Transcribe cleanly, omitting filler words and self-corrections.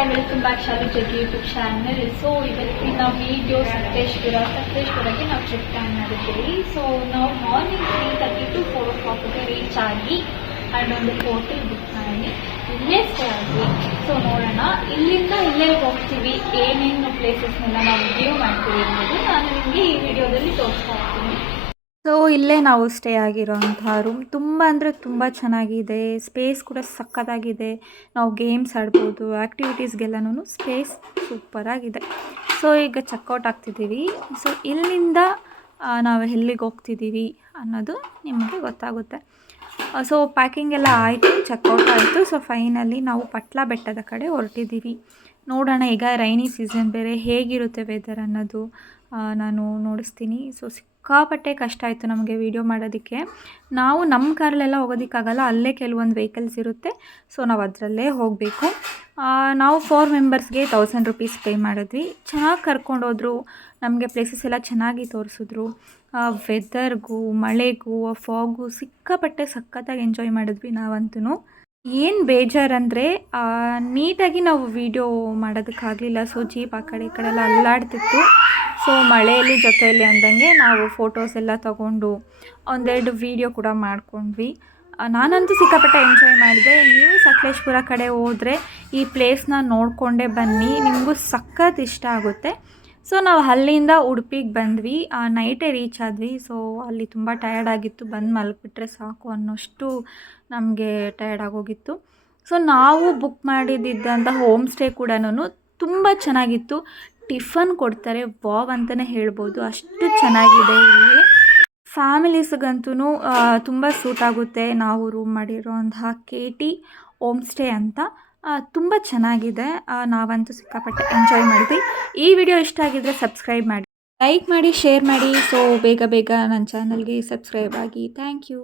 Hi, welcome back ಶಾಲು ಜಗ್ಗಿ YouTube channel. So ಇವತ್ತಿನ video ಸಕಲೇಶ್ಪುರಕ್ಕೆ ನಾವು ಟ್ರಿಪ್ ಪ್ಲಾನ್ ಮಾಡಿದ್ದೀವಿ. ಸೊ ನಾವು ಮಾರ್ನಿಂಗ್ 3:30 to 4 o'clockಗೆ ರೀಚ್ ಆಗಿ ಆ್ಯಂಡ್ ಒಂದು ಹೋಟೆಲ್ ಬುಕ್ ಮಾಡಿ ಇಲ್ಲೇ ಸ್ಟೇ ಆದ್ವಿ. ಸೊ ನೋಡೋಣ, ಇಲ್ಲಿಂದ ಇಲ್ಲೇ ಹೋಗ್ತೀವಿ, ಏನೇನು ಪ್ಲೇಸಸ್ನೆಲ್ಲ ನಾವು ವ್ಯೂ ಮಾಡ್ತೀವಿ ಅನ್ನೋದು ನಾನು ನಿಮಗೆ ಈ ವಿಡಿಯೋದಲ್ಲಿ ತೋರಿಸ್ತಾ ಇರ್ತೀನಿ. ಸೊ ಇಲ್ಲೇ ನಾವು ಸ್ಟೇ ಆಗಿರೋಂಥ ರೂಮ್ ತುಂಬ ಅಂದರೆ ತುಂಬ ಚೆನ್ನಾಗಿದೆ. ಸ್ಪೇಸ್ ಕೂಡ ಸಕ್ಕತ್ತಾಗಿದೆ. ನಾವು ಗೇಮ್ಸ್ ಆಡ್ಬೋದು, ಆ್ಯಕ್ಟಿವಿಟೀಸ್ಗೆಲ್ಲನೂ ಸ್ಪೇಸ್ ಸೂಪರಾಗಿದೆ. ಸೊ ಈಗ ಚೆಕ್ಔಟ್ ಆಗ್ತಿದ್ದೀವಿ. ಸೊ ಇಲ್ಲಿಂದ ನಾವು ಎಲ್ಲಿಗೆ ಹೋಗ್ತಿದ್ದೀವಿ ಅನ್ನೋದು ನಿಮಗೆ ಗೊತ್ತಾಗುತ್ತೆ. ಸೊ ಪ್ಯಾಕಿಂಗ್ ಎಲ್ಲ ಆಯಿತು, ಚೆಕ್ಔಟ್ ಆಯಿತು. ಸೊ ಫೈನಲಿ ನಾವು ಪಟ್ಲ ಬೆಟ್ಟದ ಕಡೆ ಹೊರಟಿದ್ದೀವಿ. ನೋಡೋಣ, ಈಗ ರೈನಿ ಸೀಸನ್ ಬೇರೆ, ಹೇಗಿರುತ್ತೆ ವೆದರ್ ಅನ್ನೋದು ನಾನು ನೋಡಿಸ್ತೀನಿ. ಸೊ ಸಿಕ್ಕಾಪಟ್ಟೆ ಕಷ್ಟ ಆಯಿತು ನಮಗೆ ವೀಡಿಯೋ ಮಾಡೋದಕ್ಕೆ. ನಾವು ನಮ್ಮ ಕಾರಲ್ಲೆಲ್ಲ ಹೋಗೋದಕ್ಕಾಗಲ್ಲ, ಅಲ್ಲೇ ಕೆಲವೊಂದು ವೆಹಿಕಲ್ಸ್ ಇರುತ್ತೆ. ಸೊ ನಾವು ಅದರಲ್ಲೇ ಹೋಗಬೇಕು. ನಾವು 4 ಮೆಂಬರ್ಸ್ಗೆ 1000 ರೂಪೀಸ್ ಪೇ ಮಾಡಿದ್ವಿ. ಚೆನ್ನಾಗಿ ಕರ್ಕೊಂಡೋದ್ರು, ನಮಗೆ ಪ್ಲೇಸಸ್ ಎಲ್ಲ ಚೆನ್ನಾಗಿ ತೋರಿಸಿದ್ರು. ವೆದರ್ಗೂ, ಮಳೆಗೂ, ಫಾಗು ಸಿಕ್ಕಾಪಟ್ಟೆ ಸಖತ್ತಾಗಿ ಎಂಜಾಯ್ ಮಾಡಿದ್ವಿ ನಾವಂತೂ. ಏನು ಬೇಜಾರಂದರೆ ನೀಟಾಗಿ ನಾವು ವೀಡಿಯೋ ಮಾಡೋದಕ್ಕಾಗಲಿಲ್ಲ. ಸೊ ಜೀಪ್ ಆ ಕಡೆ ಈ ಕಡೆ ಎಲ್ಲ ಅಲ್ಲಾಡ್ತಿತ್ತು. ಸೊ ಮಳೆಯಲ್ಲಿ ಜೊತೆಯಲ್ಲಿ ಅಂದಂಗೆ ನಾವು ಫೋಟೋಸ್ ಎಲ್ಲ ತೊಗೊಂಡು ಒಂದೆರಡು ವೀಡಿಯೋ ಕೂಡ ಮಾಡ್ಕೊಂಡ್ವಿ. ನಾನಂತೂ ಸಿಕ್ಕಾಪಟ್ಟೆ ಎಂಜಾಯ್ ಮಾಡಿದೆ. ನೀವು ಸಕಲೇಶ್ಪುರ ಕಡೆ ಹೋದರೆ ಈ ಪ್ಲೇಸ್ನ ನೋಡಿಕೊಂಡೇ ಬನ್ನಿ, ನಿಮಗೂ ಸಖತ್ ಇಷ್ಟ ಆಗುತ್ತೆ. ಸೊ ನಾವು ಅಲ್ಲಿಂದ ಉಡುಪಿಗೆ ಬಂದ್ವಿ, ನೈಟೇ ರೀಚ್ ಆದ್ವಿ. ಸೊ ಅಲ್ಲಿ ತುಂಬ ಟಯರ್ಡ್ ಆಗಿತ್ತು, ಬಂದು ಮಲಗಿಬಿಟ್ರೆ ಸಾಕು ಅನ್ನೋಷ್ಟು ನಮಗೆ ಟಯರ್ಡ್ ಆಗೋಗಿತ್ತು. ಸೊ ನಾವು ಬುಕ್ ಮಾಡಿದ್ದಂಥ ಹೋಮ್ ಸ್ಟೇ ಕೂಡ ತುಂಬ ಚೆನ್ನಾಗಿತ್ತು. ಟಿಫನ್ ಕೊಡ್ತಾರೆ, ವಾವ್ ಅಂತಲೇ ಹೇಳ್ಬೋದು, ಅಷ್ಟು ಚೆನ್ನಾಗಿದೆ. ಇಲ್ಲಿ ಫ್ಯಾಮಿಲೀಸ್ಗಂತೂ ತುಂಬ ಸೂಟ್ ಆಗುತ್ತೆ. ನಾವು ರೂಮ್ ಮಾಡಿರೋಂತಹ KT ಹೋಮ್ ಸ್ಟೇ ಅಂತ ತುಂಬ ಚೆನ್ನಾಗಿದೆ. ನಾವಂತೂ ಸಿಕ್ಕಾಪಟ್ಟೆ ಎಂಜಾಯ್ ಮಾಡಿದ್ವಿ. ಈ ವಿಡಿಯೋ ಇಷ್ಟ ಆಗಿದ್ದರೆ ಸಬ್ಸ್ಕ್ರೈಬ್ ಮಾಡಿ, ಲೈಕ್ ಮಾಡಿ, ಶೇರ್ ಮಾಡಿ. ಸೊ ಬೇಗ ನನ್ನ ಚಾನಲ್ಗೆ ಸಬ್ಸ್ಕ್ರೈಬ್ ಆಗಿ. Thank you.